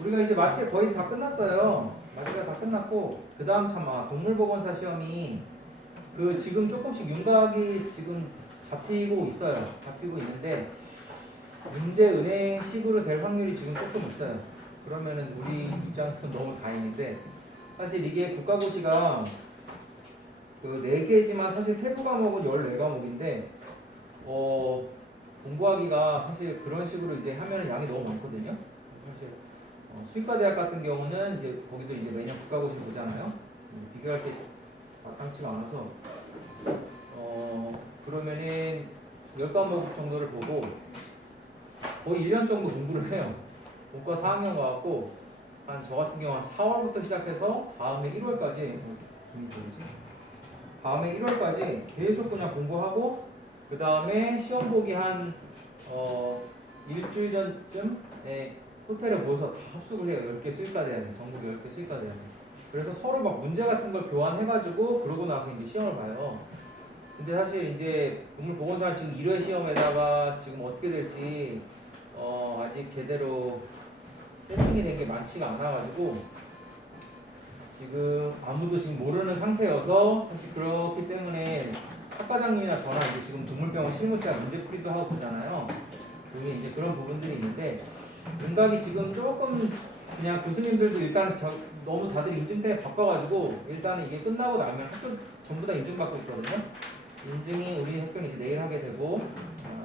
우리가 이제 마취 거의 다 끝났어요. 마취가 다 끝났고 그 다음 참아 동물보건사 시험이 그 지금 조금씩 윤곽이 지금 잡히고 있어요. 잡히고 있는데 문제 은행식으로 될 확률이 지금 조금 있어요. 그러면은 우리 입장에서 너무 다행인데 사실 이게 국가고시가 그 4개지만 사실 세부 과목은 14과목인데 공부하기가 사실 그런 식으로 이제 하면은 양이 너무 많거든요. 사실 수의과 대학 같은 경우는 이제 거기도 이제 매년 국가고시 보잖아요. 비교할 게 마땅치가 않아서 그러면은 10과목 정도를 보고 거의 1년 정도 공부를 해요. 본과 4학년 와갖고 한 저 같은 경우 한 4월부터 시작해서 다음에 1월까지 다음에 1월까지 계속 그냥 공부하고 그 다음에 시험 보기 한 일주일 전쯤에 호텔에 모여서 다 합숙을 해요. 10개 수의과 대학에 전국 10개 수의과 대학에. 그래서 서로 막 문제 같은 걸 교환해가지고 그러고 나서 이제 시험을 봐요. 근데 사실 이제 동물보건사는 지금 1회 시험에다가 지금 어떻게 될지 아직 제대로 세팅이 된 게 많지가 않아가지고 지금 아무도 지금 모르는 상태여서 사실 그렇기 때문에 학과장님이나 저나 이제 지금 동물병원 실무자 문제풀이도 하고 그러잖아요. 그게 이제 그런 부분들이 있는데 윤곽이 지금 조금 그냥 교수님들도 일단 너무 다들 인증 때문에 바빠가지고 일단은 이게 끝나고 나면 학교 전부 다 인증받고 있거든요. 인증이 우리 학교는 이제 내일 하게 되고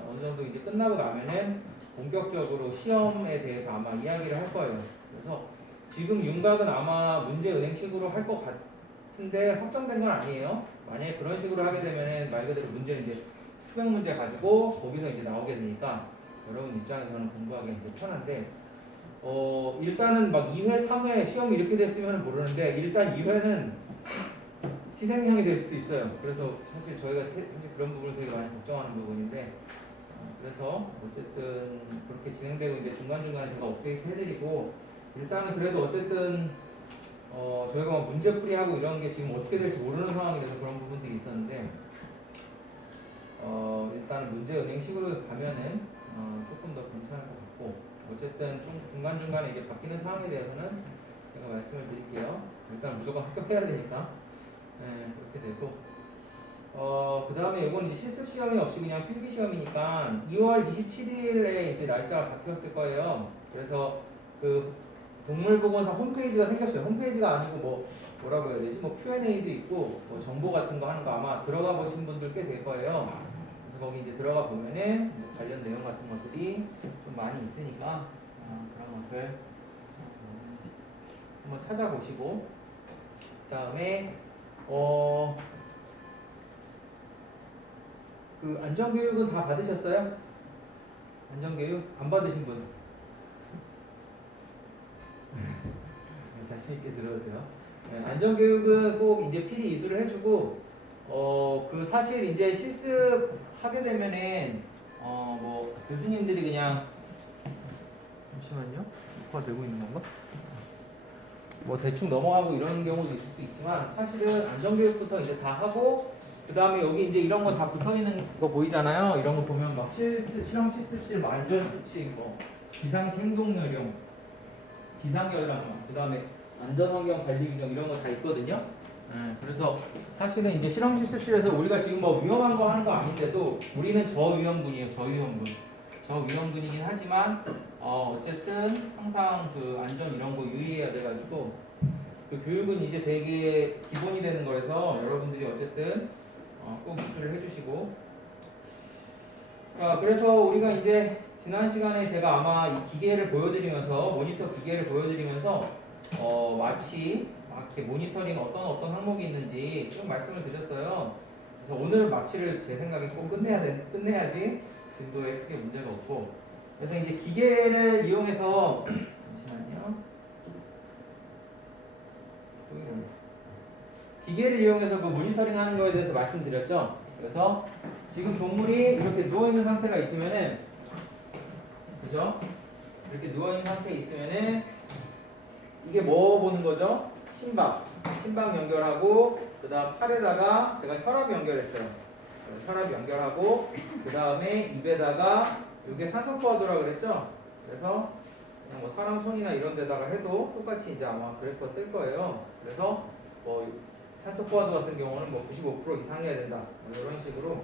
어느 정도 이제 끝나고 나면은 본격적으로 시험에 대해서 아마 이야기를 할 거예요. 그래서 지금 윤곽은 아마 문제 은행식으로 할 것 같은데 확정된 건 아니에요. 만약에 그런 식으로 하게 되면은 말 그대로 문제는 이제 수백 문제 가지고 거기서 이제 나오게 되니까 여러분 입장에서는 공부하기 이제 편한데 일단은 막 2회, 3회 시험이 이렇게 됐으면 모르는데 일단 2회는 희생양이 될 수도 있어요. 그래서 사실 저희가 사실 그런 부분을 되게 많이 걱정하는 부분인데 그래서 어쨌든 그렇게 진행되고 이제 중간중간에 제가 업데이트 해드리고 일단은 그래도 어쨌든 저희가 막 문제풀이하고 이런 게 지금 어떻게 될지 모르는 상황이라서 그런 부분들이 있었는데 일단은 문제은행식으로 가면은 조금 더 괜찮을 것 같고 어쨌든 좀 중간중간에 이게 바뀌는 상황에 대해서는 제가 말씀을 드릴게요. 일단 무조건 합격해야 되니까 네, 그렇게 되고 그 다음에 이건 이제 실습 시험이 없이 그냥 필기 시험이니까 2월 27일에 이제 날짜가 잡혔을 거예요. 그래서 그 동물보건사 홈페이지가 생겼어요. 홈페이지가 아니고 뭐라고 해야 되지? 뭐 Q&A도 있고 뭐 정보 같은 거 하는 거 아마 들어가 보신 분들 꽤 될 거예요. 그래서 거기 이제 들어가 보면은 뭐 관련 내용 같은 것들이 좀 많이 있으니까 그런 것들 한번 찾아보시고 그 다음에 그 안전교육은 다 받으셨어요? 안전교육 안 받으신 분 자신 있게 들어도 돼요. 네, 안전교육은 꼭 이제 필히 이수를 해주고 그 사실 이제 실습하게 되면은 뭐 교수님들이 그냥 잠시만요. 녹화 되고 있는 건가? 뭐 대충 넘어가고 이런 경우도 있을 수 있지만 사실은 안전교육부터 이제 다 하고 그 다음에 여기 이제 이런 거 다 붙어 있는 거 보이잖아요. 이런 거 보면 막 실험 실습실 뭐 안전수칙 뭐 비상행동요령 비상열람 그 다음에 안전환경 관리 규정 이런 거 다 있거든요. 그래서 사실은 이제 실험 실습실에서 우리가 지금 뭐 위험한 거 하는 거 아닌데도 우리는 저위험군이에요. 저위험군. 저위험군이긴 하지만 어쨌든 항상 그 안전 이런 거 유의해야 돼가지고 그 교육은 이제 되게 기본이 되는 거라서 여러분들이 어쨌든 꼭 이수를 해주시고 그래서 우리가 이제 지난 시간에 제가 아마 이 기계를 보여드리면서 모니터 기계를 보여드리면서 마치 이렇게 모니터링 어떤 항목이 있는지 좀 말씀을 드렸어요. 그래서 오늘 마취를 제 생각에 꼭 끝내야지 진도에 크게 문제가 없고 그래서 이제 기계를 이용해서 잠시만요. 기계를 이용해서 그 모니터링 하는 거에 대해서 말씀드렸죠. 그래서 지금 동물이 이렇게 누워있는 상태가 있으면은 그죠? 이렇게 누워있는 상태에 있으면은 이게 뭐 보는 거죠? 심박 연결하고 그 다음 팔에다가 제가 혈압 연결했어요. 혈압 연결하고 그 다음에 입에다가 이게 산소포화도라고 그랬죠? 그래서 그냥 뭐 사람 손이나 이런 데다가 해도 똑같이 이제 아마 그래프가 뜰 거예요. 그래서 뭐 산소 포화도 같은 경우는 뭐 95% 이상이어야 된다. 뭐 이런 식으로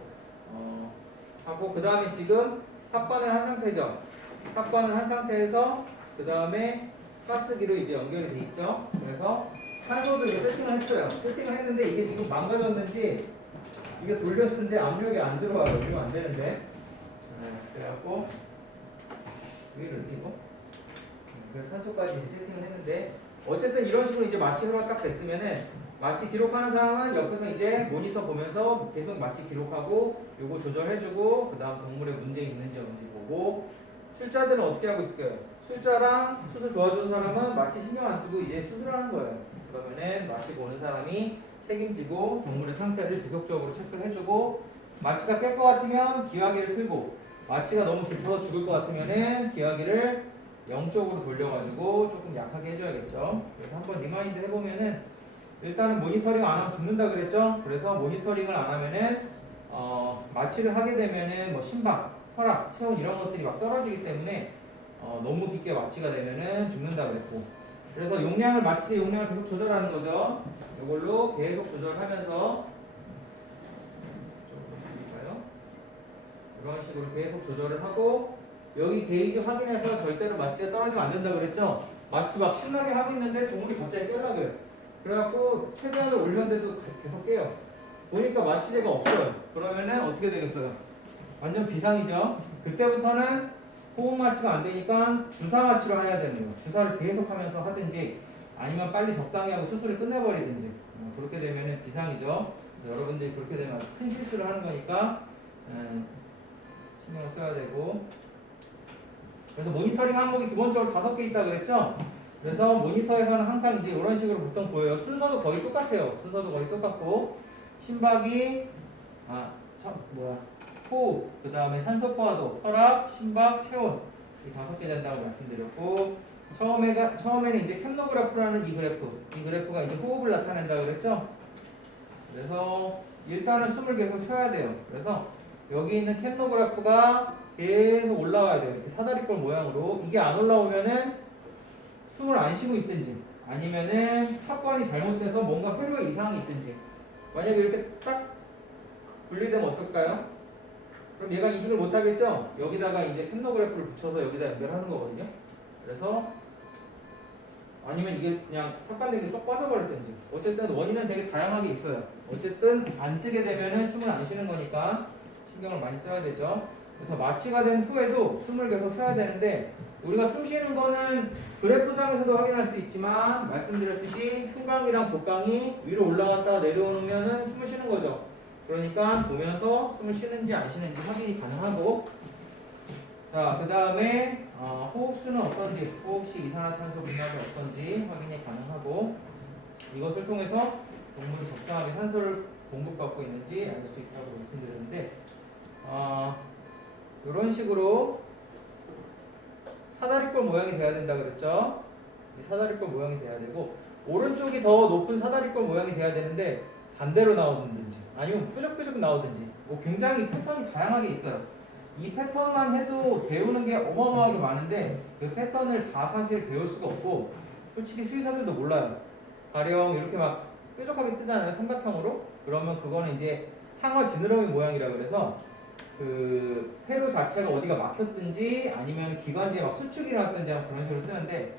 하고 그 다음에 지금 삽관을 한 상태죠. 삽관을 한 상태에서 그 다음에 가스기로 이제 연결이 돼 있죠. 그래서 산소도 이제 세팅을 했어요. 세팅을 했는데 이게 지금 망가졌는지 이게 돌렸을 텐데 압력이 안 들어와요. 이러면 안 되는데. 그래갖고 왜 이러지 이거? 그래서 산소까지 이제 세팅을 했는데 어쨌든 이런 식으로 이제 마취가 딱 됐으면은 마취 기록하는 사람은 옆에서 이제 모니터 보면서 계속 마취 기록하고 요거 조절해주고 그 다음 동물에 문제 있는지 없는지 보고 술자들은 어떻게 하고 있을까요? 술자랑 수술 도와주는 사람은 마취 신경 안 쓰고 이제 수술하는 거예요. 그러면은 마취 보는 사람이 책임지고 동물의 상태를 지속적으로 체크를 해주고 마취가 깰 것 같으면 기화기를 틀고 마취가 너무 깊어서 죽을 것 같으면은 기화기를 0쪽으로 돌려가지고 조금 약하게 해줘야겠죠. 그래서 한번 리마인드 해보면은 일단은 모니터링 안 하면 죽는다 그랬죠. 그래서 모니터링을 안 하면은 마취를 하게 되면은 뭐 심박, 혈압, 체온 이런 것들이 막 떨어지기 때문에 너무 깊게 마취가 되면은 죽는다 그랬고 그래서 용량을 마취제 용량을 계속 조절하는 거죠. 이걸로 계속 조절하면서 이런 식으로 계속 조절을 하고 여기 게이지 확인해서 절대로 마취가 떨어지면 안 된다 그랬죠. 마취 막 신나게 하고 있는데 동물이 갑자기 깨려고 그래. 그래갖고 최대한을 올렸는데도 계속 깨요. 보니까 마취제가 없어요. 그러면은 어떻게 되겠어요? 완전 비상이죠. 그때부터는 호흡 마취가 안 되니까 주사 마취로 해야 되는 거예요. 주사를 계속 하면서 하든지 아니면 빨리 적당히 하고 수술을 끝내버리든지 그렇게 되면은 비상이죠. 여러분들이 그렇게 되면 큰 실수를 하는 거니까 신경을 써야 되고 그래서 모니터링 항목이 기본적으로 5개 있다 그랬죠? 그래서 모니터에서는 항상 이제 이런 식으로 보통 보여요. 순서도 거의 똑같아요. 순서도 거의 똑같고 심박이 호흡, 그 다음에 산소 포화도, 혈압, 심박, 체온 이 5개 된다고 말씀드렸고 처음에는 이제 캠노그래프라는 이 그래프가 이제 호흡을 나타낸다 그랬죠? 그래서 일단은 숨을 계속 쉬어야 돼요. 그래서 여기 있는 캠노그래프가 계속 올라와야 돼요. 이렇게 사다리꼴 모양으로. 이게 안 올라오면은 숨을 안 쉬고 있든지 아니면은 삽관이 잘못돼서 뭔가 회로에 이상이 있든지 만약에 이렇게 딱 분리되면 어떨까요? 그럼 얘가 인식을 못 하겠죠? 여기다가 이제 캠노그래프를 붙여서 여기다 연결하는 거거든요. 그래서 아니면 이게 그냥 삽관된 게 쏙 빠져버렸든지 어쨌든 원인은 되게 다양하게 있어요. 어쨌든 안 뜨게 되면은 숨을 안 쉬는 거니까 신경을 많이 써야 되죠. 그래서 마취가 된 후에도 숨을 계속 쉬어야 되는데 우리가 숨 쉬는 거는 그래프상에서도 확인할 수 있지만 말씀드렸듯이 후강이랑 복강이 위로 올라갔다가 내려오면은 숨을 쉬는 거죠. 그러니까 보면서 숨을 쉬는지 안 쉬는지 확인이 가능하고 자, 그 다음에 호흡수는 어떤지 호흡시 이산화탄소 분량이 어떤지 확인이 가능하고 이것을 통해서 동물이 적당하게 산소를 공급받고 있는지 알 수 있다고 말씀드렸는데 이런 식으로 사다리꼴 모양이 돼야 된다 그랬죠. 이 사다리꼴 모양이 돼야 되고 오른쪽이 더 높은 사다리꼴 모양이 돼야 되는데 반대로 나오든지 아니면 뾰족뾰족 나오든지 뭐 굉장히 패턴이 다양하게 있어요. 이 패턴만 해도 배우는 게 어마어마하게 많은데 그 패턴을 다 사실 배울 수가 없고 솔직히 수의사들도 몰라요. 가령 이렇게 막 뾰족하게 뜨잖아요. 삼각형으로. 그러면 그거는 이제 상어 지느러미 모양이라 그래서 그 회로 자체가 어디가 막혔든지 아니면 기관지에 막 수축이 났든지 그런 식으로 뜨는데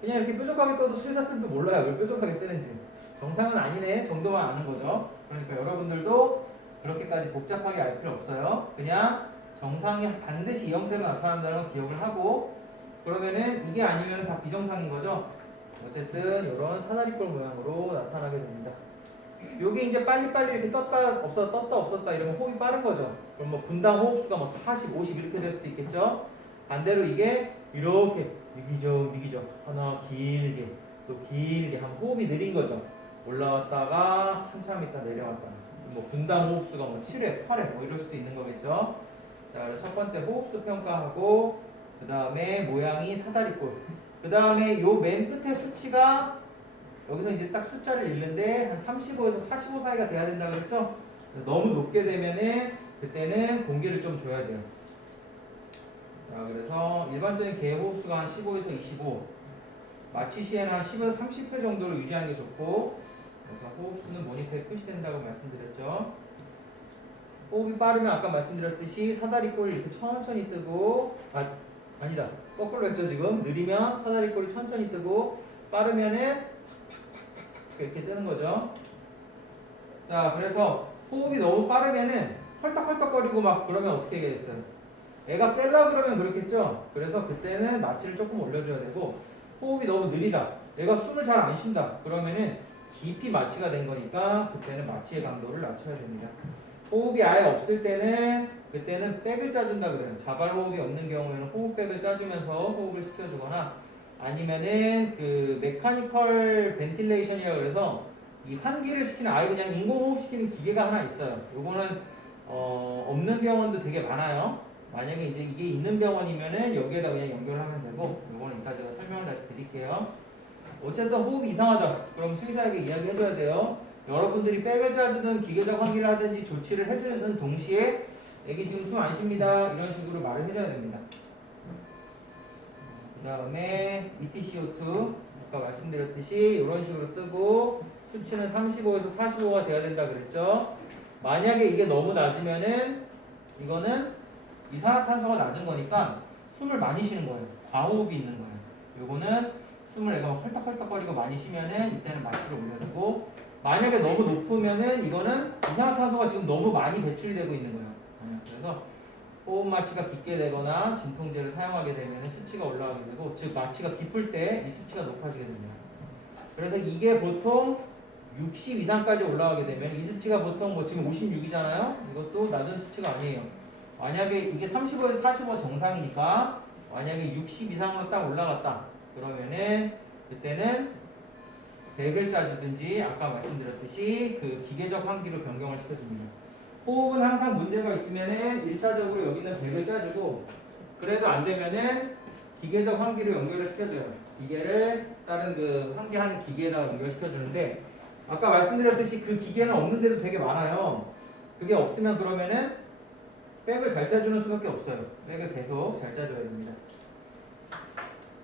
그냥 이렇게 뾰족하게 떠도 수의사들도 몰라요. 왜 뾰족하게 뜨는지. 정상은 아니네 정도만 아는 거죠. 그러니까 여러분들도 그렇게까지 복잡하게 알 필요 없어요. 그냥 정상이 반드시 이 형태로 나타난다는 걸 기억을 하고 그러면은 이게 아니면 다 비정상인 거죠. 어쨌든 이런 사다리꼴 모양으로 나타나게 됩니다. 요게 이제 빨리빨리 이렇게 떴다 없었다 이러면 호흡이 빠른 거죠. 그럼 뭐 분당 호흡수가 뭐 40, 50 이렇게 될 수도 있겠죠. 반대로 이게 이렇게 미기적 하나 길게 또 길게 하면 호흡이 느린 거죠. 올라왔다가 한참 있다 내려왔다. 뭐 분당 호흡수가 뭐 7회, 8회 뭐 이럴 수도 있는 거겠죠. 자, 그래서 첫 번째 호흡수 평가하고 그 다음에 모양이 사다리꼴. 그 다음에 요 맨 끝에 수치가 여기서 이제 딱 숫자를 읽는데 한 35에서 45 사이가 돼야 된다 그랬죠? 너무 높게 되면은 그때는 공기를 좀 줘야 돼요. 자, 그래서 일반적인 개 호흡수가 한 15에서 25, 마취 시에는 한 10에서 30회 정도를 유지하는 게 좋고, 그래서 호흡수는 모니터에 표시된다고 말씀드렸죠. 호흡이 빠르면 아까 말씀드렸듯이 사다리꼴이 이렇게 천천히 뜨고, 아니다, 거꾸로 했죠 지금. 느리면 사다리꼴이 천천히 뜨고, 빠르면은 이렇게 뜨는 거죠. 자, 그래서 호흡이 너무 빠르면은 헐떡헐떡거리고 막 그러면 어떻게 되겠어요? 애가 깰라 그러면 그렇겠죠? 그래서 그때는 마취를 조금 올려줘야 되고, 호흡이 너무 느리다, 애가 숨을 잘 안 쉰다 그러면은 깊이 마취가 된 거니까 그때는 마취의 강도를 낮춰야 됩니다. 호흡이 아예 없을 때는 그때는 백을 짜준다 그래요. 자발 호흡이 없는 경우에는 호흡백을 짜주면서 호흡을 시켜주거나, 아니면은 그 메카니컬 벤틸레이션이라고 그래서 이 환기를 시키는, 아예 그냥 인공호흡 시키는 기계가 하나 있어요. 요거는 없는 병원도 되게 많아요. 만약에 이제 이게 있는 병원이면은 여기에다 그냥 연결하면 되고, 요거는 이따 제가 설명을 다시 드릴게요. 어쨌든 호흡이 이상하다 그럼 수의사에게 이야기해줘야 돼요. 여러분들이 백을 짜주든 기계적 환기를 하든지 조치를 해주는 동시에 애기 지금 숨 안 쉽니다 이런 식으로 말을 해줘야 됩니다. 그 다음에 ETCO2 아까 말씀드렸듯이 이런 식으로 뜨고 수치는 35에서 45가 돼야 된다 그랬죠. 만약에 이게 너무 낮으면은 이거는 이산화탄소가 낮은 거니까 숨을 많이 쉬는 거예요. 과호흡이 있는 거예요. 요거는 숨을 애가 헐떡헐떡거리고 많이 쉬면은 이때는 마취를 올려주고, 만약에 너무 높으면은 이거는 이산화탄소가 지금 너무 많이 배출이 되고 있는 거예요. 그래서 호흡 마취가 깊게 되거나 진통제를 사용하게 되면 수치가 올라가게 되고, 즉 마취가 깊을 때 이 수치가 높아지게 됩니다. 그래서 이게 보통 60 이상까지 올라가게 되면, 이 수치가 보통 뭐 지금 56이잖아요. 이것도 낮은 수치가 아니에요. 만약에 이게 35에서 45 정상이니까 만약에 60 이상으로 딱 올라갔다 그러면은 그때는 백을 짜주든지 아까 말씀드렸듯이 그 기계적 환기로 변경을 시켜줍니다. 호흡은 항상 문제가 있으면은 1차적으로 여기는 백을 짜주고, 그래도 안 되면은 기계적 환기로 연결을 시켜줘요. 기계를 다른 그 환기하는 기계에다가 연결시켜주는데, 아까 말씀드렸듯이 그 기계는 없는데도 되게 많아요. 그게 없으면 그러면은 백을 잘 짜주는 수밖에 없어요. 백을 계속 잘 짜줘야 됩니다.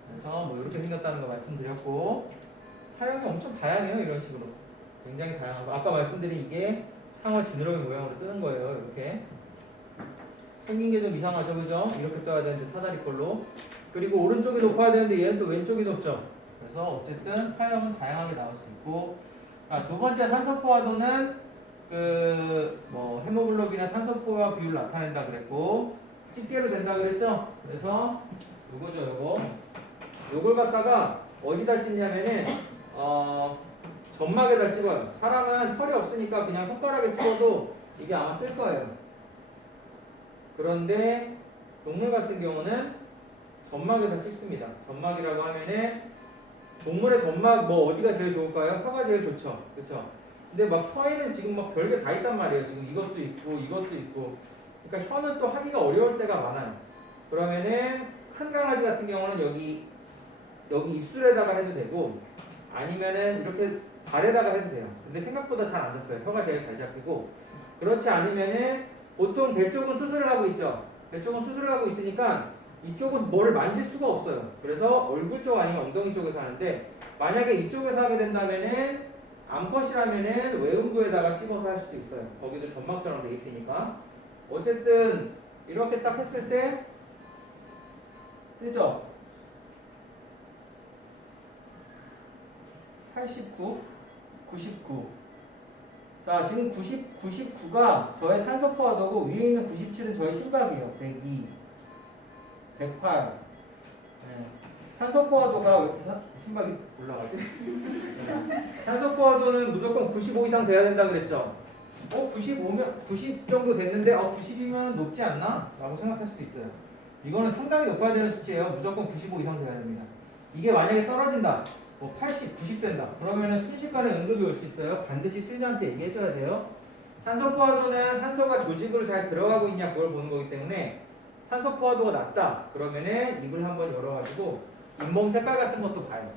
그래서 뭐 이렇게 생겼다는 거 말씀드렸고, 사용이 엄청 다양해요. 이런 식으로 굉장히 다양하고, 아까 말씀드린 이게 창을 지느러미 모양으로 뜨는 거예요. 이렇게 생긴 게 좀 이상하죠, 그죠? 이렇게 떠야 되는데 사다리 꼴로. 그리고 오른쪽이 높아야 되는데 얘는 또 왼쪽이 높죠. 그래서 어쨌든 사용은 다양하게 나올 수 있고, 두 번째 산소포화도는 그 뭐 헤모글로빈이나 산소포화 비율을 나타낸다 그랬고, 집게로 잰다 그랬죠. 그래서 요거죠, 요걸 갖다가 어디다 찍냐면은 점막에다 찍어요. 사람은 털이 없으니까 그냥 손가락에 찍어도 이게 아마 뜰 거예요. 그런데 동물 같은 경우는 점막에다 찍습니다. 점막이라고 하면은 동물의 점막 뭐 어디가 제일 좋을까요? 혀가 제일 좋죠. 그렇죠? 근데 막 혀에는 지금 막 별게 다 있단 말이에요. 지금 이것도 있고 이것도 있고. 그러니까 혀는 또 하기가 어려울 때가 많아요. 그러면은 큰 강아지 같은 경우는 여기 입술에다가 해도 되고, 아니면은 이렇게 발에다가 해도 돼요. 근데 생각보다 잘 안 잡혀요. 혀가 제일 잘 잡히고. 그렇지 않으면은 보통 배 쪽은 수술을 하고 있죠. 배 쪽은 수술을 하고 있으니까 이쪽은 뭐를 만질 수가 없어요. 그래서 얼굴 쪽 아니면 엉덩이 쪽에서 하는데, 만약에 이쪽에서 하게 된다면은 암컷이라면은 외음부에다가 찍어서 할 수도 있어요. 거기도 점막처럼 돼 있으니까. 어쨌든 이렇게 딱 했을 때 뜨죠? 89, 99. 자, 지금 99가 저의 산소 포화도고, 위에 있는 97은 저의 심박이에요. 102, 108. 네. 산소 포화도가 왜 이렇게 심박이 올라가지? 네. 산소 포화도는 무조건 95 이상 돼야 된다 그랬죠? 95면 90 정도 됐는데 90이면 높지 않나? 라고 생각할 수도 있어요. 이거는 상당히 높아야 되는 수치예요. 무조건 95 이상 돼야 됩니다. 이게 만약에 떨어진다, 80, 90 된다 그러면은 순식간에 응급이 올 수 있어요. 반드시 수의사한테 얘기해줘야 돼요. 산소 포화도는 산소가 조직으로 잘 들어가고 있냐 그걸 보는 거기 때문에, 산소 포화도가 낮다 그러면은 입을 한번 열어가지고 잇몸 색깔 같은 것도 봐요.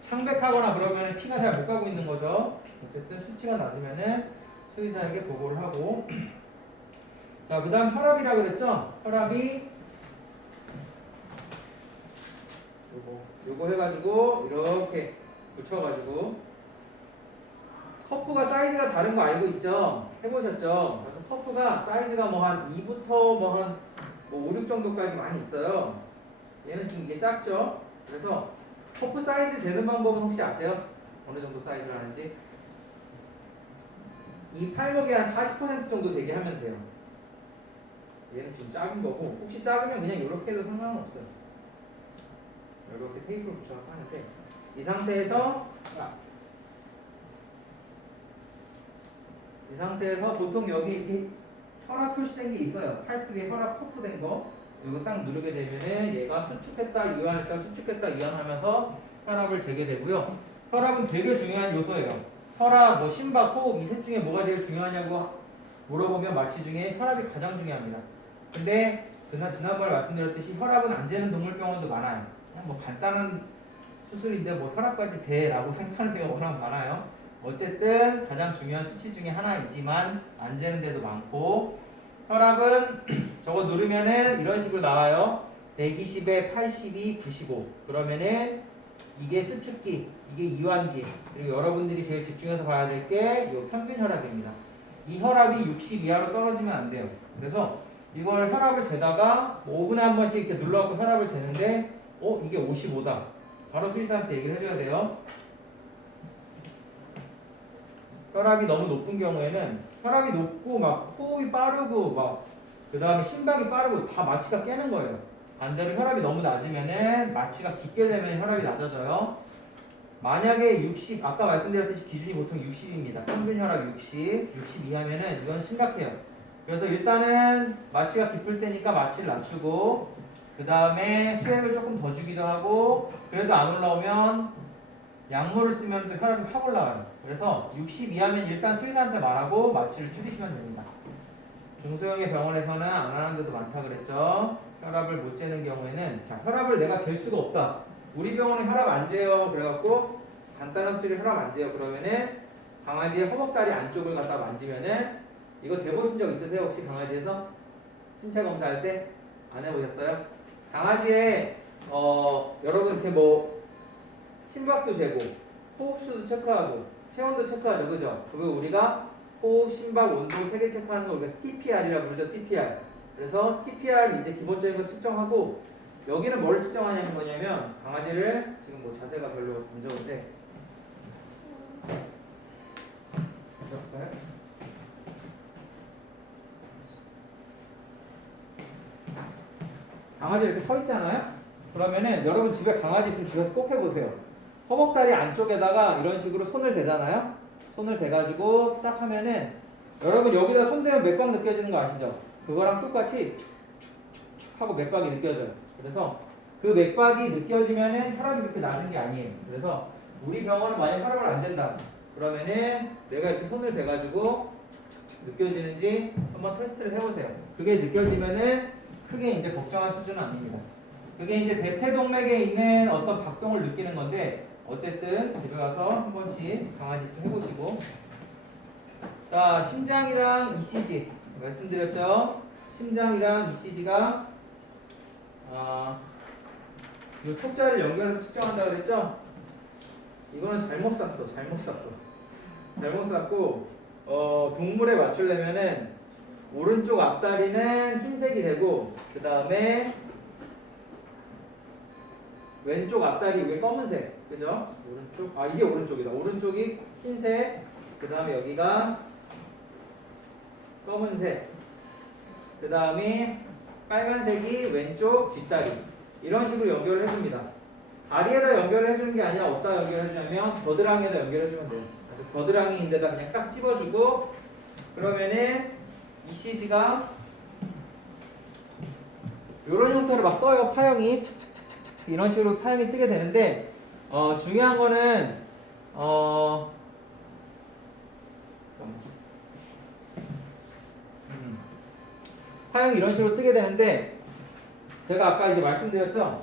창백하거나 그러면은 피가 잘 못 가고 있는 거죠. 어쨌든 수치가 낮으면은 수의사에게 보고를 하고. 자, 그 다음 혈압이라 그랬죠. 혈압이 요거 해가지고 이렇게 붙여가지고 커프가 사이즈가 다른 거 알고 있죠? 해보셨죠? 그래서 커프가 사이즈가 뭐 한 2부터 뭐 한 5, 6 정도까지 많이 있어요. 얘는 지금 이게 작죠? 그래서 커프 사이즈 재는 방법은 혹시 아세요? 어느 정도 사이즈를 하는지? 이 팔목이 한 40% 정도 되게 하면 돼요. 얘는 지금 작은 거고, 혹시 작으면 그냥 이렇게 해도 상관은 없어요. 이렇게 테이프를 붙여서 하는데, 이 상태에서 보통 여기 이렇게 혈압 표시된 게 있어요. 팔뚝에 혈압 커프된 거. 이거 딱 누르게 되면은 얘가 수축했다 이완했다 수축했다 이완하면서 혈압을 재게 되고요. 혈압은 되게 중요한 요소예요. 혈압, 뭐 심박, 호흡 이 셋 중에 뭐가 제일 중요하냐고 물어보면 마취 중에 혈압이 가장 중요합니다. 근데 지난번에 말씀드렸듯이 혈압은 안 재는 동물병원도 많아요. 그냥 뭐 간단한 수술인데 뭐 혈압까지 재라고 생각하는 데가 워낙 많아요. 어쨌든 가장 중요한 수치 중에 하나이지만 안 재는 데도 많고, 혈압은 저거 누르면은 이런 식으로 나와요. 120에 82, 95. 그러면은 이게 수축기, 이게 이완기. 그리고 여러분들이 제일 집중해서 봐야 될 게 이 평균 혈압입니다. 이 혈압이 60 이하로 떨어지면 안 돼요. 그래서 이걸 혈압을 재다가 5분에 한 번씩 이렇게 눌러갖고 혈압을 재는데 이게 55다. 바로 수의사한테 얘기를 해줘야 돼요. 혈압이 너무 높은 경우에는 혈압이 높고 막 호흡이 빠르고 막 그 다음에 심박이 빠르고 다 마취가 깨는 거예요. 반대로 혈압이 너무 낮으면은 마취가 깊게 되면 혈압이 낮아져요. 만약에 60, 아까 말씀드렸듯이 기준이 보통 60입니다. 평균 혈압 60 이하면은 이건 심각해요. 그래서 일단은 마취가 깊을 때니까 마취를 낮추고, 그 다음에 수액을 조금 더 주기도 하고, 그래도 안 올라오면 약물을 쓰면 혈압이 확 올라가요. 그래서 60 이하면 일단 수의사한테 말하고 마취를 줄이시면 됩니다. 중소형의 병원에서는 안 하는 데도 많다 그랬죠. 혈압을 못 재는 경우에는, 자, 혈압을 내가 잴 수가 없다. 우리 병원은 혈압 안 재요. 그래갖고 간단한 수술이 혈압 안 재요. 그러면은 강아지의 허벅다리 안쪽을 갖다 만지면은, 이거 재보신 적 있으세요? 혹시 강아지에서? 신체 검사할 때? 안 해보셨어요? 강아지의 여러분 이렇게 뭐 심박도 재고 호흡수도 체크하고 체온도 체크하죠. 그죠? 그거 우리가 호흡, 심박, 온도 3개 체크하는 거 우리가 TPR이라고 부르죠. TPR. 그래서 TPR 이제 기본적인 거 측정하고, 여기는 뭘 측정하냐는 거냐면, 강아지를 지금 뭐 자세가 별로 안 좋은데 강아지 이렇게 서 있잖아요. 그러면은 여러분 집에 강아지 있으면 집에서 꼭 해보세요. 허벅다리 안쪽에다가 이런 식으로 손을 대잖아요. 손을 대가지고 딱 하면은, 여러분 여기다 손 대면 맥박 느껴지는 거 아시죠? 그거랑 똑같이 축축축축 하고 맥박이 느껴져요. 그래서 그 맥박이 느껴지면은 혈압이 그렇게 낮은 게 아니에요. 그래서 우리 병원은 만약 혈압을 안 잰다 그러면은 내가 이렇게 손을 대가지고 느껴지는지 한번 테스트를 해보세요. 그게 느껴지면은 크게 이제 걱정할 수준은 아닙니다. 그게 이제 대퇴동맥에 있는 어떤 박동을 느끼는 건데, 어쨌든 집에 와서 한 번씩 강아지 있으면 해보시고. 자, 심장이랑 ECG 말씀드렸죠. 심장이랑 ECG가 이 촉자를 연결해서 측정한다 그랬죠. 이거는 잘못 샀고 동물에 맞추려면은 오른쪽 앞다리는 흰색이 되고, 그 다음에 왼쪽 앞다리 위에 검은색, 그죠? 오른쪽, 이게 오른쪽이다. 오른쪽이 흰색, 그 다음에 여기가 검은색, 그 다음에 빨간색이 왼쪽 뒷다리. 이런 식으로 연결을 해줍니다. 다리에다 연결을 해주는 게 아니라 어디다 연결해주냐면 겨드랑이에다 연결해주면 돼요. 그래서 겨드랑이인데다 그냥 딱 집어주고, 그러면은 ECG가 이런 형태로 막 떠요. 파형이 착착착착착 이런 식으로 파형이 뜨게 되는데, 중요한 거는 파형이 이런 식으로 뜨게 되는데, 제가 아까 이제 말씀드렸죠.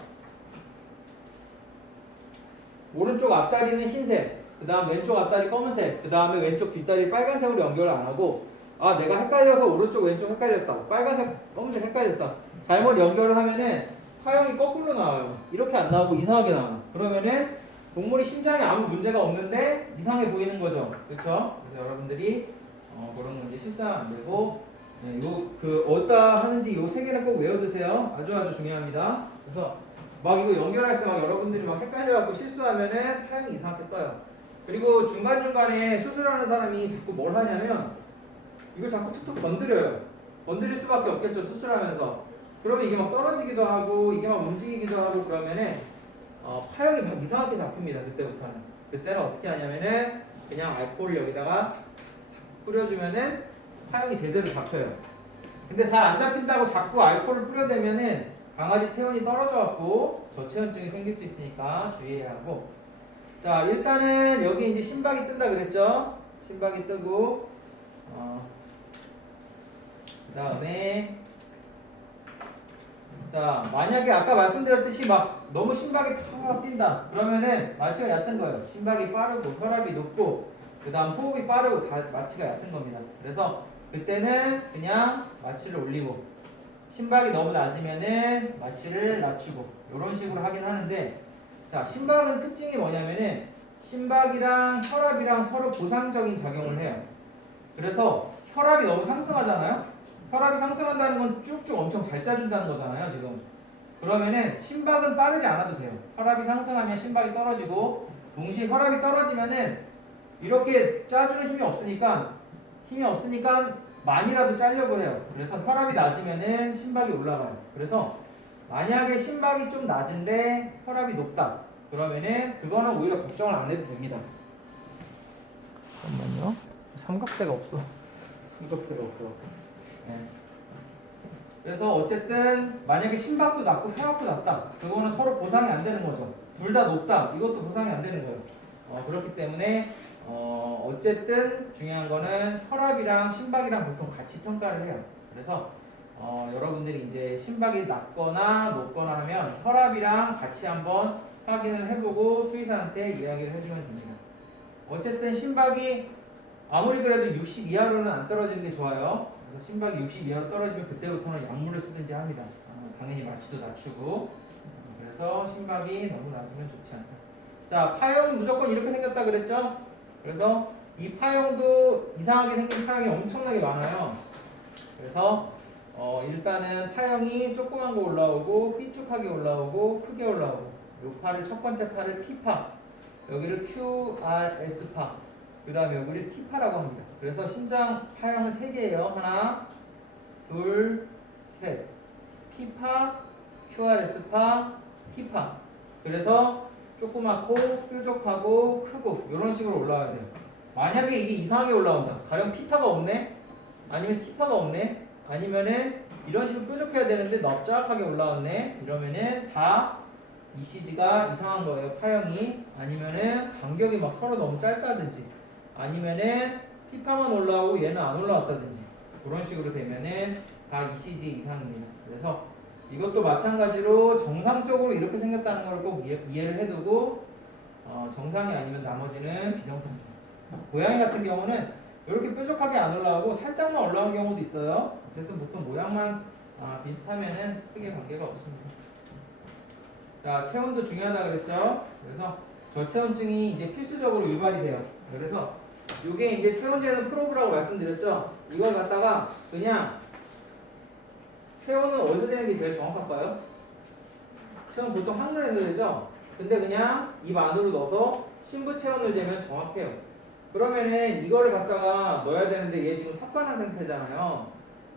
오른쪽 앞다리는 흰색, 그 다음 왼쪽 앞다리 검은색, 그 다음에 왼쪽 뒷다리 빨간색으로 연결을 안 하고, 내가 헷갈려서 오른쪽 왼쪽 헷갈렸다, 빨간색 검은색 헷갈렸다, 잘못 연결을 하면은 파형이 거꾸로 나와요. 이렇게 안 나오고 이상하게 나와요. 그러면은 동물이 심장에 아무 문제가 없는데 이상해 보이는 거죠. 그렇죠? 그래서 여러분들이 그런 문제 실수하면 안 되고 네, 어디다 하는지 요 세 개는 꼭 외워두세요. 아주 아주 중요합니다. 그래서 막 이거 연결할 때 막 여러분들이 막 헷갈려갖고 실수하면은 파형이 이상하게 떠요. 그리고 중간중간에 수술하는 사람이 자꾸 뭘 하냐면 이걸 자꾸 툭툭 건드려요. 건드릴 수밖에 없겠죠, 수술하면서. 그러면 이게 막 떨어지기도 하고 이게 막 움직이기도 하고 그러면은 파형이 막 이상하게 잡힙니다. 그때부터는. 그때는 어떻게 하냐면은 그냥 알코올 여기다가 싹싹싹 뿌려주면은 파형이 제대로 잡혀요. 근데 잘 안 잡힌다고 자꾸 알코올을 뿌려대면은 강아지 체온이 떨어져갖고 저체온증이 생길 수 있으니까 주의해야 하고. 자, 일단은 여기 이제 심박이 뜬다 그랬죠? 심박이 뜨고 그 다음에 자, 만약에 아까 말씀드렸듯이 막 너무 심박이 팍 뛴다 그러면은 마취가 얕은 거예요. 심박이 빠르고 혈압이 높고 그 다음 호흡이 빠르고 다 마취가 얕은 겁니다. 그래서 그때는 그냥 마취를 올리고 심박이 너무 낮으면은 마취를 낮추고 이런 식으로 하긴 하는데, 자, 심박은 특징이 뭐냐면은 심박이랑 혈압이랑 서로 보상적인 작용을 해요. 그래서 혈압이 너무 상승하잖아요. 혈압이 상승한다는 건 쭉쭉 엄청 잘 짜준다는 거잖아요, 지금. 그러면은 심박은 빠르지 않아도 돼요. 혈압이 상승하면 심박이 떨어지고, 동시에 혈압이 떨어지면은 이렇게 짜주는 힘이 없으니까 많이라도 짜려고 해요. 그래서 혈압이 낮으면은 심박이 올라가요. 그래서 만약에 심박이 좀 낮은데 혈압이 높다 그러면은 그거는 오히려 걱정을 안 해도 됩니다. 잠깐만요. 삼각대가 없어. 네. 그래서 어쨌든 만약에 심박도 낮고 혈압도 낮다 그거는 서로 보상이 안 되는 거죠. 둘 다 높다 이것도 보상이 안 되는 거예요. 그렇기 때문에 어쨌든 중요한 거는 혈압이랑 심박이랑 보통 같이 평가를 해요. 그래서 여러분들이 이제 심박이 낮거나 높거나 하면 혈압이랑 같이 한번 확인을 해보고 수의사한테 이야기를 해주면 됩니다. 어쨌든 심박이 아무리 그래도 60 이하로는 안 떨어지는 게 좋아요. 그래서 심박이 60 이하로 떨어지면 그때부터는 약물을 쓰든지 합니다. 당연히 마취도 낮추고. 그래서 심박이 너무 낮으면 좋지 않다. 자, 파형은 무조건 이렇게 생겼다 그랬죠? 그래서 이 파형도 이상하게 생긴 파형이 엄청나게 많아요. 그래서 일단은 파형이 조그만 거 올라오고 삐쭉하게 올라오고 크게 올라오고, 요 파를 첫 번째 파를 P파, 여기를 QRS파, 그 다음에 여기를 T파라고 합니다. 그래서 심장 파형은 3개예요. 하나, 둘, 셋. P파, QRS파, T파. 그래서 조그맣고 뾰족하고 크고 이런 식으로 올라와야 돼요. 만약에 이게 이상하게 올라온다. 가령 P파가 없네? 아니면 T파가 없네? 아니면은 이런 식으로 뾰족해야 되는데 납작하게 올라왔네? 이러면은 다 ECG가 이상한 거예요. 파형이. 아니면은 간격이 막 서로 너무 짧다든지, 아니면은 P파만 올라오고 얘는 안 올라왔다든지, 그런 식으로 되면은 다 ECG 이상입니다. 그래서 이것도 마찬가지로 정상적으로 이렇게 생겼다는 걸 꼭 이해를 해두고 정상이 아니면 나머지는 비정상적. 고양이 같은 경우는 이렇게 뾰족하게 안 올라오고 살짝만 올라온 경우도 있어요. 어쨌든 보통 모양만 비슷하면은 크게 관계가 없습니다. 자, 체온도 중요하다 그랬죠. 그래서 저체온증이 이제 필수적으로 유발이 돼요. 그래서 이게 이제 체온 재는 프로브라고 말씀드렸죠. 이걸 갖다가 그냥 체온은 어디서 재는 게 제일 정확할까요? 체온 보통 항문에서 재죠. 근데 그냥 입 안으로 넣어서 심부 체온을 재면 정확해요. 그러면은 이거를 갖다가 넣어야 되는데 얘 지금 삭관한 상태잖아요.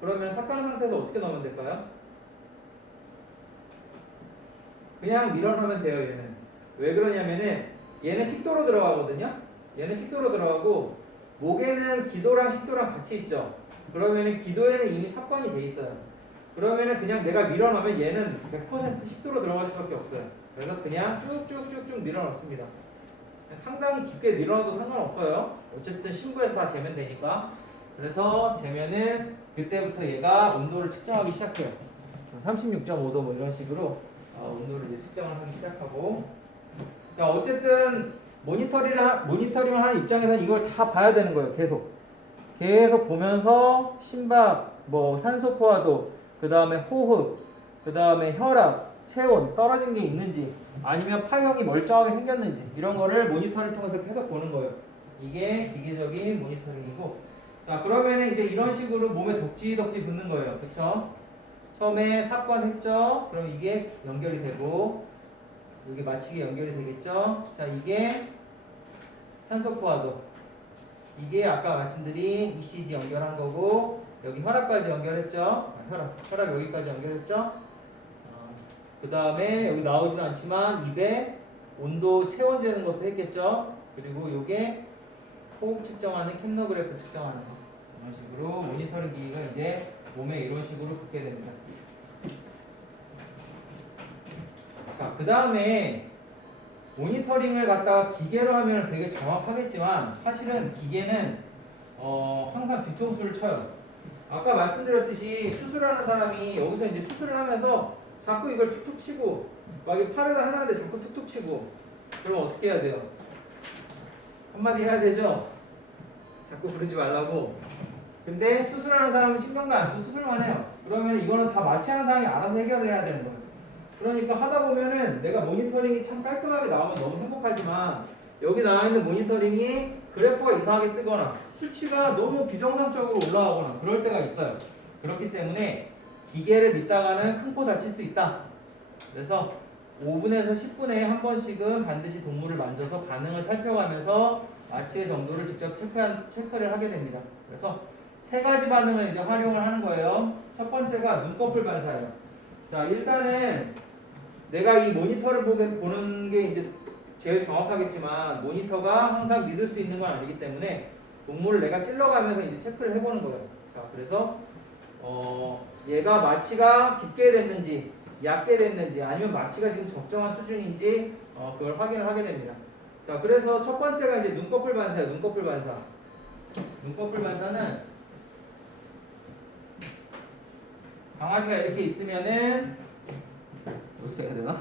그러면 삭관한 상태에서 어떻게 넣으면 될까요? 그냥 밀어넣으면 돼요. 얘는 왜 그러냐면은 얘는 식도로 들어가거든요. 얘는 식도로 들어가고 목에는 기도랑 식도랑 같이 있죠. 그러면은 기도에는 이미 삭관이 돼 있어요. 그러면은 그냥 내가 밀어넣으면 얘는 100% 식도로 들어갈 수밖에 없어요. 그래서 그냥 쭉쭉쭉쭉 밀어넣습니다. 상당히 깊게 밀어넣어도 상관없어요. 어쨌든 심부에서 다 재면 되니까. 그래서 재면은 그때부터 얘가 온도를 측정하기 시작해요. 36.5도 뭐 이런 식으로 온도를 이제 측정을 하기 시작하고. 자, 어쨌든 모니터링을 하는 입장에서는 이걸 다 봐야 되는 거예요. 계속 보면서 심박, 뭐 산소 포화도, 그 다음에 호흡, 그 다음에 혈압, 체온 떨어진 게 있는지 아니면 파형이 멀쩡하게 생겼는지 이런 거를 모니터를 통해서 계속 보는 거예요. 이게 기계적인 모니터링이고, 자 그러면은 이제 이런 식으로 몸에 덕지덕지 붙는 거예요. 그쵸? 처음에 삽관 했죠? 그럼 이게 연결이 되고 여기 맞추게 연결이 되겠죠? 자 이게 산소 포화도, 이게 아까 말씀드린 ECG 연결한 거고, 여기 혈압까지 연결했죠? 혈압 여기까지 연결했죠? 그 다음에 여기 나오지는 않지만 입에 온도 체온 재는 것도 했겠죠? 그리고 요게 호흡 측정하는 캡노그래프 측정하는 거, 이런 식으로 모니터링 기기가 이제 몸에 이런 식으로 붙게 됩니다. 자, 그 다음에 모니터링을 갖다가 기계로 하면 되게 정확하겠지만 사실은 기계는 항상 뒤통수를 쳐요. 아까 말씀드렸듯이 수술하는 사람이 여기서 이제 수술을 하면서 자꾸 이걸 툭툭 치고 막 이 팔에다 하는데 자꾸 툭툭 치고, 그러면 어떻게 해야 돼요? 한마디 해야 되죠? 자꾸 그러지 말라고. 근데 수술하는 사람은 신경도 안 쓰고 수술만 해요. 그러면 이거는 다 마취하는 사람이 알아서 해결해야 되는 거예요. 그러니까 하다 보면은 내가 모니터링이 참 깔끔하게 나오면 너무 행복하지만 여기 나와 있는 모니터링이 그래프가 이상하게 뜨거나 수치가 너무 비정상적으로 올라가거나 그럴 때가 있어요. 그렇기 때문에 기계를 믿다가는 큰 코 다칠 수 있다. 그래서 5분에서 10분에 한 번씩은 반드시 동물을 만져서 반응을 살펴가면서 마취의 정도를 직접 체크를 하게 됩니다. 그래서 세 가지 반응을 이제 활용을 하는 거예요. 첫 번째가 눈꺼풀 반사예요. 자, 일단은 내가 이 모니터를 보는 게 이제 제일 정확하겠지만 모니터가 항상 믿을 수 있는 건 아니기 때문에 동물을 내가 찔러가면서 이제 체크를 해보는 거예요. 자, 그래서 얘가 마취가 깊게 됐는지 얕게 됐는지 아니면 마취가 지금 적정한 수준인지 그걸 확인을 하게 됩니다. 자, 그래서 첫 번째가 이제 눈꺼풀 반사예요. 눈꺼풀 반사. 눈꺼풀 반사는 강아지가 이렇게 있으면은 여기서 해야 되나?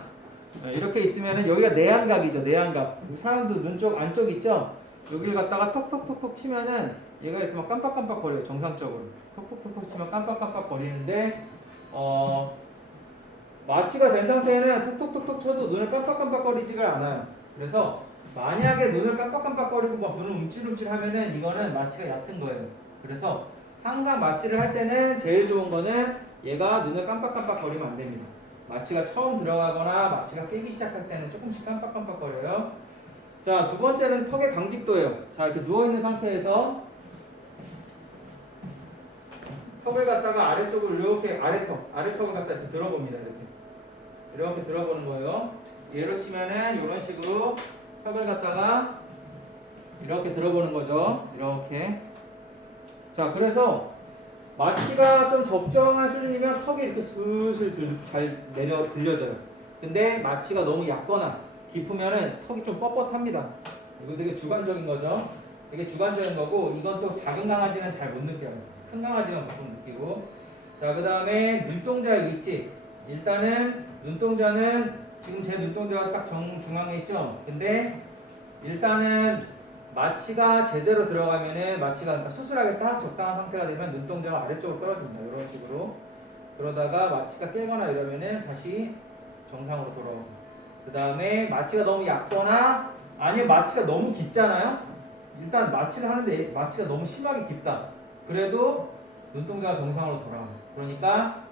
이렇게 있으면은 여기가 내안각이죠. 내안각. 사람도 눈 쪽 안쪽 있죠? 여기를 갖다가 톡톡톡톡 치면은 얘가 이렇게 막 깜빡깜빡 거려요. 정상적으로. 톡톡톡톡 치면 깜빡깜빡 거리는데 마취가 된 상태에는 톡톡톡톡 쳐도 눈을 깜빡깜빡거리지가 않아요. 그래서 만약에 눈을 깜빡깜빡거리고 막 눈을 움찔움찔 하면은 이거는 마취가 얕은 거예요. 그래서 항상 마취를 할 때는 제일 좋은 거는 얘가 눈을 깜빡깜빡거리면 안 됩니다. 마취가 처음 들어가거나 마취가 깨기 시작할 때는 조금씩 깜빡깜빡거려요. 자, 두 번째는 턱의 강직도예요. 자, 이렇게 누워있는 상태에서 턱을 갖다가 아래쪽으로 이렇게 아래턱을 갖다 이렇게 들어봅니다. 이렇게 들어보는 거예요. 예로 치면은 이런 식으로 턱을 갖다가 이렇게 들어보는 거죠. 이렇게. 자, 그래서 마취가 좀 적정한 수준이면 턱이 이렇게 슬슬 잘 들려져요. 근데 마취가 너무 얕거나 깊으면은 턱이 좀 뻣뻣합니다. 이거 되게 주관적인 거죠. 되게 주관적인 거고, 이건 또 작은 강아지는 잘 못 느껴요. 큰 강아지만 보통 느끼고. 자, 그 다음에 눈동자의 위치. 일단은 눈동자는 지금 제 눈동자가 딱 정중앙에 있죠. 근데 일단은 마취가 제대로 들어가면은 마취가 그러니까 수술하기 딱 적당한 상태가 되면 눈동자가 아래쪽으로 떨어집니다. 이런 식으로. 그러다가 마취가 깨거나 이러면은 다시 정상으로 돌아오고. 그 다음에 마취가 너무 얕거나 아니면 마취가 너무 깊잖아요. 일단 마취를 하는데 마취가 너무 심하게 깊다. 그래도 눈동자가 정상으로 돌아갑니다. 그러니까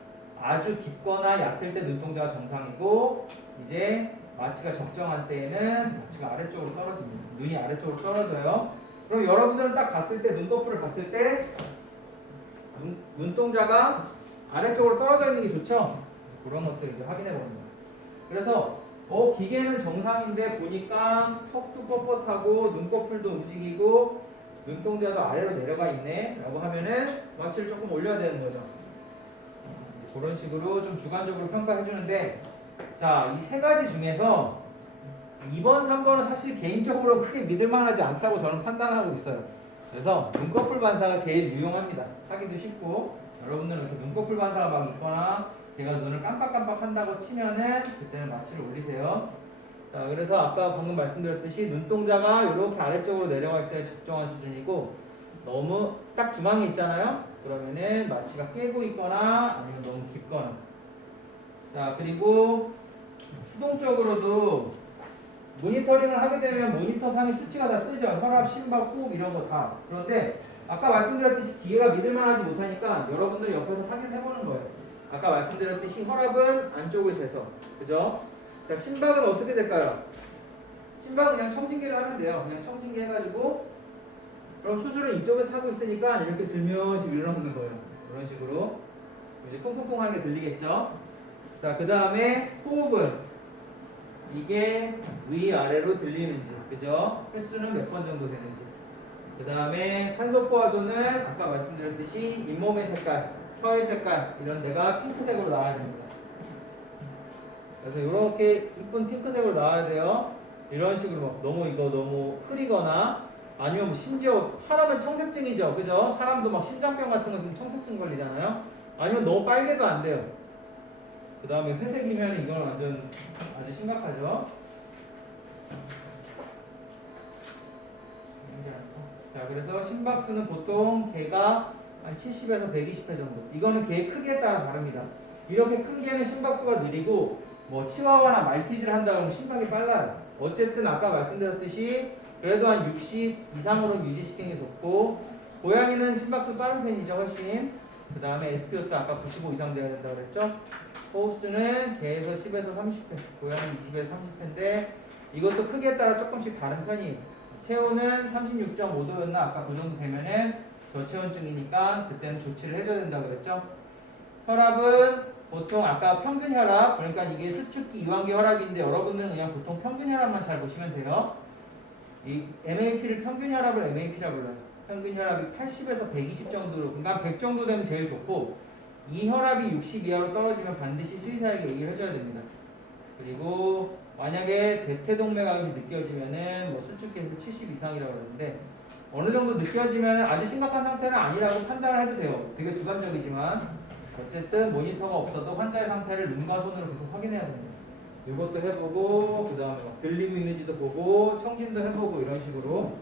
아주 깊거나 얕을 때 눈동자가 정상이고, 이제 마취가 적정한 때에는 마취가 아래쪽으로 떨어집니다. 눈이 아래쪽으로 떨어져요. 그럼 여러분들은 딱 봤을 때, 눈꺼풀을 봤을 때 눈동자가 아래쪽으로 떨어져 있는 게 좋죠? 그런 것들을 이제 확인해 보는 거예요. 그래서 기계는 정상인데 보니까 턱도 뻣뻣하고 눈꺼풀도 움직이고 눈동자도 아래로 내려가 있네 라고 하면은 마취를 조금 올려야 되는 거죠. 그런 식으로 좀 주관적으로 평가해 주는데, 자, 이 세 가지 중에서 2번, 3번은 사실 개인적으로 크게 믿을만하지 않다고 저는 판단하고 있어요. 그래서 눈꺼풀 반사가 제일 유용합니다. 하기도 쉽고, 여러분들은 그래서 눈꺼풀 반사가 막 있거나 걔가 눈을 깜빡깜빡 한다고 치면은 그때는 마취를 올리세요. 자, 그래서 아까 방금 말씀드렸듯이 눈동자가 이렇게 아래쪽으로 내려가 있어야 적정한 수준이고, 너무 딱 중앙에 있잖아요. 그러면은 마취가 깨고 있거나 아니면 너무 깊거나. 자, 그리고 수동적으로도 모니터링을 하게 되면 모니터 상의 수치가 다 뜨죠. 혈압, 심박, 호흡 이런 거 다. 그런데 아까 말씀드렸듯이 기계가 믿을만하지 못하니까 여러분들이 옆에서 확인해보는 거예요. 아까 말씀드렸듯이 혈압은 안쪽을 재서, 그죠? 자, 심박은 어떻게 될까요? 심박은 그냥 청진기를 하면 돼요. 그냥 청진기 해가지고 그럼 수술은 이쪽에서 하고 있으니까 이렇게 슬며시 밀어넣는 거예요. 이런 식으로 이제 통통통 하는 게 들리겠죠? 자, 그 다음에 호흡은 이게 위아래로 들리는지, 그죠? 횟수는 몇 번 정도 되는지. 그 다음에 산소 포화도는 아까 말씀드렸듯이 잇몸의 색깔, 혀의 색깔 이런 데가 핑크색으로 나와야 됩니다. 그래서 이렇게 이쁜 핑크색으로 나와야 돼요. 이런 식으로 너무 흐리거나 아니면 뭐 심지어 사람은 청색증이죠, 그죠? 사람도 막 심장병 같은 거 있으면 청색증 걸리잖아요. 아니면 너무 빨개도 안 돼요. 그 다음에 회색이면 이건 완전 아주 심각하죠. 자, 그래서 심박수는 보통 개가 한 70에서 120회 정도. 이거는 개의 크기에 따라 다릅니다. 이렇게 큰 개는 심박수가 느리고 뭐 치와와나 말티즈를 한다 그러면 심박이 빨라요. 어쨌든 아까 말씀드렸듯이 그래도 한 60 이상으로 유지시키는 게 좋고, 고양이는 심박수 빠른 편이죠, 훨씬. 그 다음에 SPO도 아까 95 이상 돼야 된다고 그랬죠. 호흡수는 개에서 10에서 30회, 고양이 20에서 30회인데 이것도 크기에 따라 조금씩 다른 편이에요. 체온은 36.5도였나 아까 그 정도 되면은 저체온증이니까 그때는 조치를 해줘야 된다고 그랬죠. 혈압은 보통 아까 평균 혈압, 그러니까 이게 수축기 이완기 혈압인데 여러분들은 그냥 보통 평균 혈압만 잘 보시면 돼요. 이 MAP를 평균 혈압을 MAP라고 불러요. 평균 혈압이 80에서 120 정도로, 그러니까 100 정도 되면 제일 좋고, 이 혈압이 60 이하로 떨어지면 반드시 수의사에게 얘기를 해줘야 됩니다. 그리고 만약에 대퇴동맥암이 느껴지면은 뭐 수축기에서 70 이상이라고 그러는데 어느 정도 느껴지면 아주 심각한 상태는 아니라고 판단을 해도 돼요. 되게 주관적이지만 어쨌든 모니터가 없어도 환자의 상태를 눈과 손으로 계속 확인해야 됩니다. 이것도 해보고 그 다음에 들리고 있는지도 보고 청진도 해보고 이런 식으로.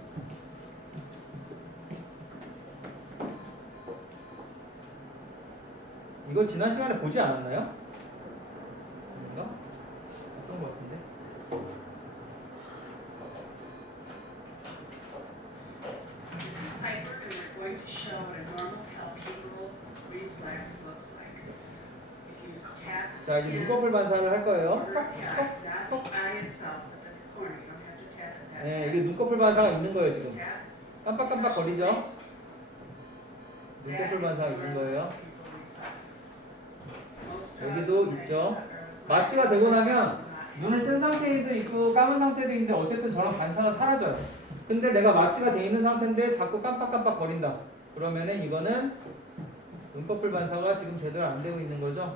이거 지난 시간에 보지 않았나요? 아닌가? 어떤 것 같은데? Going to show what a normal calcium reflex looks like. If you tap 자, 이제 눈꺼풀 반사를 할 거예요. not the eye itself, but the corner. You don't have to tap it. 네, 이게 눈꺼풀 반사가 있는 거예요, 지금. Tap. 깜빡깜빡 거리죠? 눈꺼풀 반사가 있는 거예요. 여기도 있죠. 마취가 되고 나면 눈을 뜬 상태도 있고 감은 상태도 있는데 어쨌든 저런 반사가 사라져요. 근데 내가 마취가 돼 있는 상태인데 자꾸 깜빡깜빡 거린다. 그러면은 이거는 눈꺼풀 반사가 지금 제대로 안 되고 있는 거죠.